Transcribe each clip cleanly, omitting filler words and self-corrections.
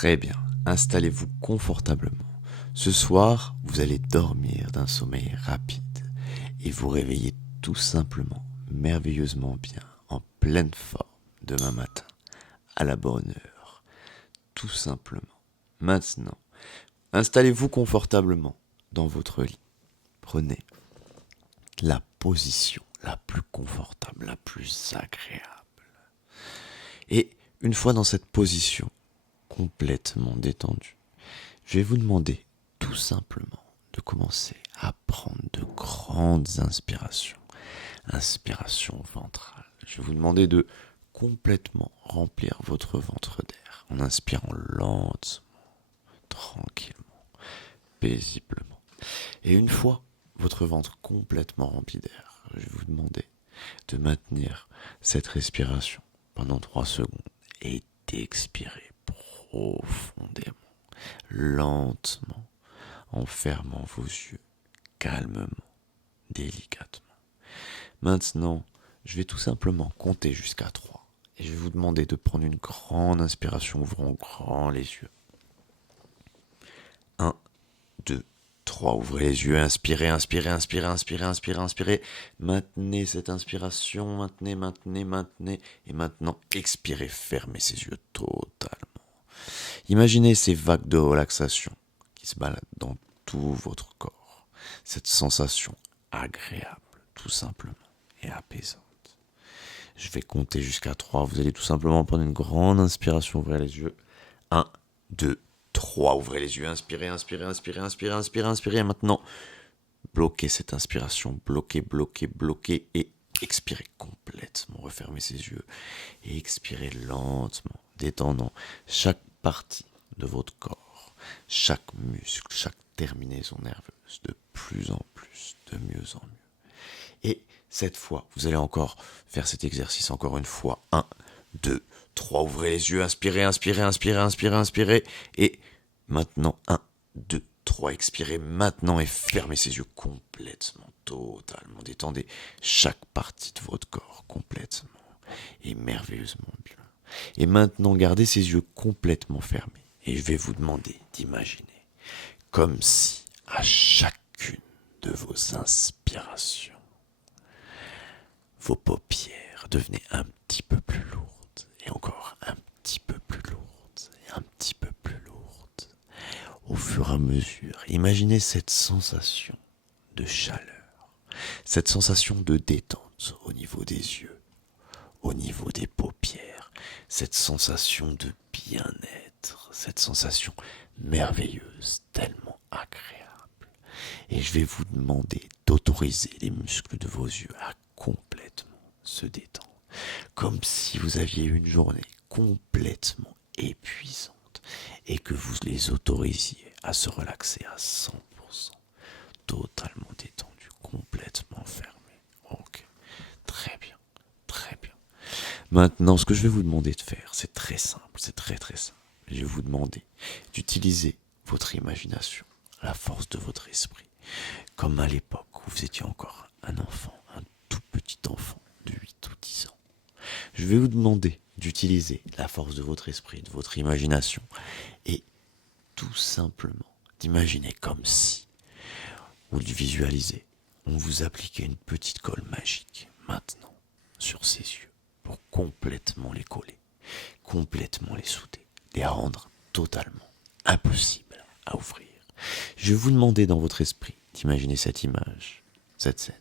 Très bien, installez-vous confortablement. Ce soir, vous allez dormir d'un sommeil rapide et vous réveiller tout simplement, merveilleusement bien, en pleine forme, demain matin, à la bonne heure. Tout simplement. Maintenant, installez-vous confortablement dans votre lit. Prenez la position la plus confortable, la plus agréable. Et une fois dans cette position, complètement détendu, je vais vous demander tout simplement de commencer à prendre de grandes inspirations. Inspiration ventrale. Je vais vous demander de complètement remplir votre ventre d'air en inspirant lentement, tranquillement, paisiblement. Et une fois votre ventre complètement rempli d'air, je vais vous demander de maintenir cette respiration pendant 3 secondes et d'expirer profondément, lentement, en fermant vos yeux, calmement, délicatement. Maintenant, je vais tout simplement compter jusqu'à 3 et je vais vous demander de prendre une grande inspiration, ouvrant grand les yeux. 1, 2, 3, ouvrez les yeux, inspirez, inspirez, inspirez, inspirez, inspirez, inspirez. Maintenez cette inspiration, maintenez. Et maintenant, expirez, fermez ces yeux totalement. Imaginez ces vagues de relaxation qui se baladent dans tout votre corps. Cette sensation agréable, tout simplement, et apaisante. Je vais compter jusqu'à 3. Vous allez tout simplement prendre une grande inspiration, ouvrir les yeux. 1, 2, 3. Ouvrez les yeux, inspirez, inspirez, inspirez, inspirez, inspirez, inspirez. Et maintenant, bloquez cette inspiration, bloquez et expirez complètement. Refermez ses yeux et expirez lentement, détendant chaque partie de votre corps, chaque muscle, chaque terminaison nerveuse, de plus en plus, de mieux en mieux. Et cette fois, vous allez encore faire cet exercice encore une fois. 1, 2, 3, ouvrez les yeux, inspirez, inspirez, inspirez, inspirez, inspirez. Et maintenant, 1, 2, 3, expirez maintenant et fermez ces yeux complètement, totalement. Détendez chaque partie de votre corps complètement et merveilleusement bien. Et maintenant, gardez ces yeux complètement fermés. Et je vais vous demander d'imaginer comme si à chacune de vos inspirations, vos paupières devenaient un petit peu plus lourdes, et encore un petit peu plus lourdes, et un petit peu plus lourdes. Au fur et à mesure, imaginez cette sensation de chaleur, cette sensation de détente au niveau des yeux, au niveau des paupières, cette sensation de bien-être, cette sensation merveilleuse, tellement agréable. Et je vais vous demander d'autoriser les muscles de vos yeux à complètement se détendre, comme si vous aviez une journée complètement épuisante et que vous les autorisiez à se relaxer à 100%, totalement détendu, complètement fermé. Ok, très bien, très bien. Maintenant, ce que je vais vous demander de faire, c'est très simple, c'est très très simple. Je vais vous demander d'utiliser votre imagination, la force de votre esprit, comme à l'époque où vous étiez encore un enfant, un tout petit enfant de 8 ou 10 ans. Je vais vous demander d'utiliser la force de votre esprit, de votre imagination, et tout simplement d'imaginer comme si, ou de visualiser, on vous appliquait une petite colle magique, maintenant, sur ses yeux, pour complètement les coller, complètement les souder, les rendre totalement impossibles à ouvrir. Je vais vous demander dans votre esprit d'imaginer cette image, cette scène,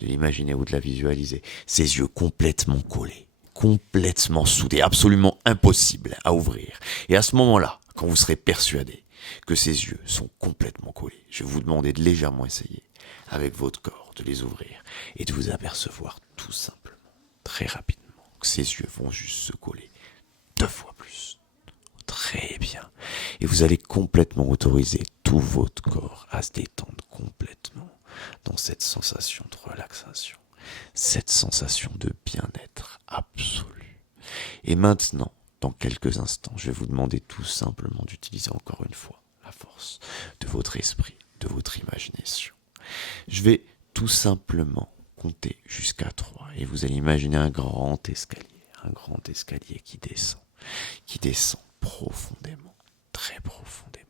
de l'imaginer ou de la visualiser, ses yeux complètement collés, complètement soudés, absolument impossibles à ouvrir. Et à ce moment-là, quand vous serez persuadé que ces yeux sont complètement collés, je vais vous demander de légèrement essayer, avec votre corps, de les ouvrir et de vous apercevoir tout simplement, très rapidement, que ces yeux vont juste se coller 2 fois plus. Très bien. Et vous allez complètement autoriser tout votre corps à se détendre complètement dans cette sensation de relaxation, cette sensation de bien-être absolu. Et maintenant, dans quelques instants, je vais vous demander tout simplement d'utiliser encore une fois la force de votre esprit, de votre imagination. Je vais tout simplement compter jusqu'à 3 et vous allez imaginer un grand escalier qui descend profondément, très profondément.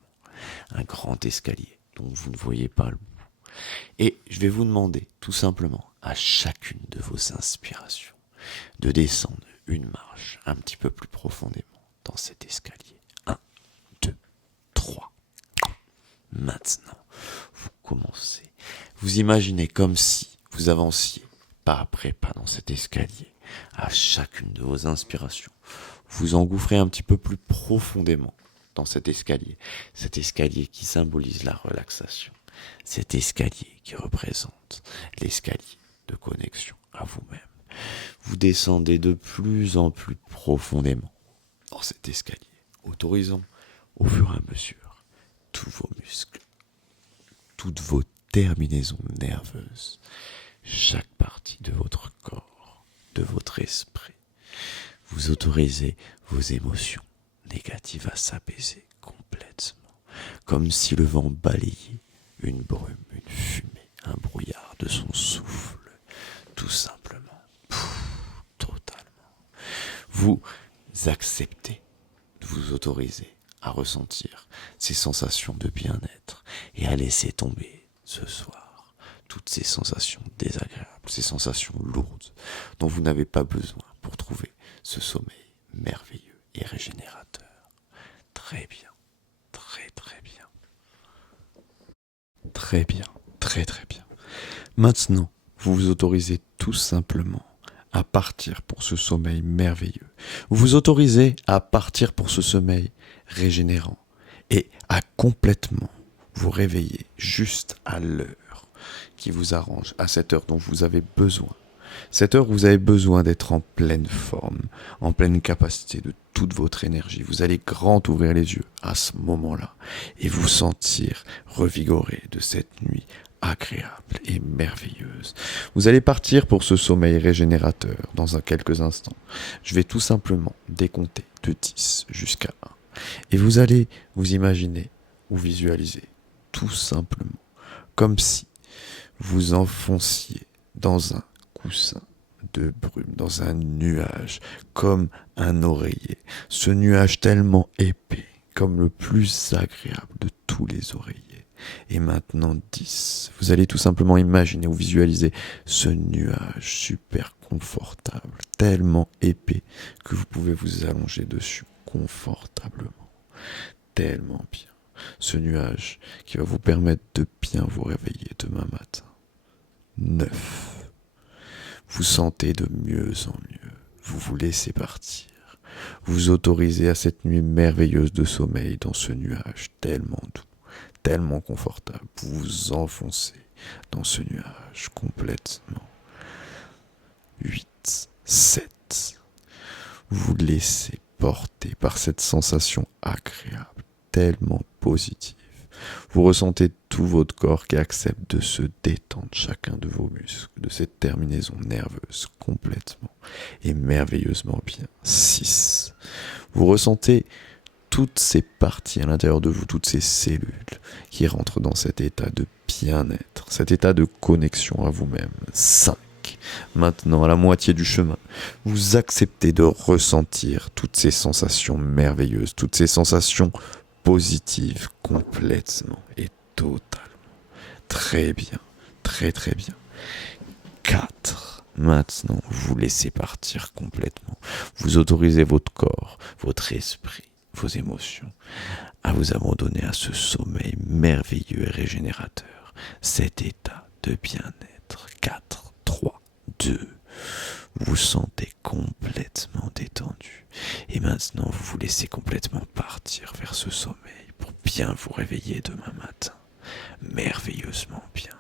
Un grand escalier dont vous ne voyez pas le bout. Et je vais vous demander, tout simplement, à chacune de vos inspirations, de descendre une marche un petit peu plus profondément dans cet escalier. 1, 2, 3. Maintenant, vous commencez. Vous imaginez comme si vous avanciez pas après pas dans cet escalier. À chacune de vos inspirations, vous engouffrez un petit peu plus profondément dans cet escalier qui symbolise la relaxation, cet escalier qui représente l'escalier de connexion à vous-même. Vous descendez de plus en plus profondément dans cet escalier, autorisant au fur et à mesure tous vos muscles, toutes vos terminaisons nerveuses, chaque partie de votre corps, de votre esprit. Vous autorisez vos émotions négatives à s'apaiser complètement, comme si le vent balayait une brume, une fumée, un brouillard de son souffle, tout simplement, totalement. Vous acceptez, vous autorisez à ressentir ces sensations de bien-être et à laisser tomber ce soir toutes ces sensations désagréables, ces sensations lourdes dont vous n'avez pas besoin pour trouver ce sommeil merveilleux et régénérateur. Très bien, très très bien. Très bien, très très bien. Maintenant, vous vous autorisez tout simplement à partir pour ce sommeil merveilleux. Vous vous autorisez à partir pour ce sommeil régénérant et à complètement vous réveiller juste à l'heure qui vous arrange, à cette heure dont vous avez besoin. Cette heure où vous avez besoin d'être en pleine forme, en pleine capacité de toute votre énergie. Vous allez grand ouvrir les yeux à ce moment-là et vous sentir revigoré de cette nuit agréable et merveilleuse. Vous allez partir pour ce sommeil régénérateur dans quelques instants. Je vais tout simplement décompter de 10 jusqu'à 1. Et vous allez vous imaginer ou visualiser tout simplement comme si vous enfonciez dans un coussin de brume, dans un nuage, comme un oreiller. Ce nuage tellement épais, comme le plus agréable de tous les oreillers. Et maintenant 10. Vous allez tout simplement imaginer ou visualiser ce nuage super confortable, tellement épais que vous pouvez vous allonger dessus confortablement. Tellement bien. Ce nuage qui va vous permettre de bien vous réveiller demain matin. 9. Vous sentez de mieux en mieux. Vous vous laissez partir. Vous autorisez à cette nuit merveilleuse de sommeil dans ce nuage tellement doux, tellement confortable. Vous vous enfoncez dans ce nuage complètement. 8, 7. Vous laissez porter par cette sensation agréable, tellement positive. Vous ressentez tout votre corps qui accepte de se détendre, chacun de vos muscles, de cette terminaison nerveuse complètement et merveilleusement bien. 6. Vous ressentez toutes ces parties à l'intérieur de vous, toutes ces cellules qui rentrent dans cet état de bien-être, cet état de connexion à vous-même. 5. Maintenant, à la moitié du chemin, vous acceptez de ressentir toutes ces sensations merveilleuses, toutes ces sensations positives complètement et totalement. Très bien, très très bien. 4. Maintenant, vous laissez partir complètement. Vous autorisez votre corps, votre esprit, vos émotions à vous abandonner à ce sommeil merveilleux et régénérateur, cet état de bien-être. 4, 3, 2. Vous vous sentez complètement détendu. Et maintenant, vous vous laissez complètement partir vers ce sommeil pour bien vous réveiller demain matin. Merveilleusement bien.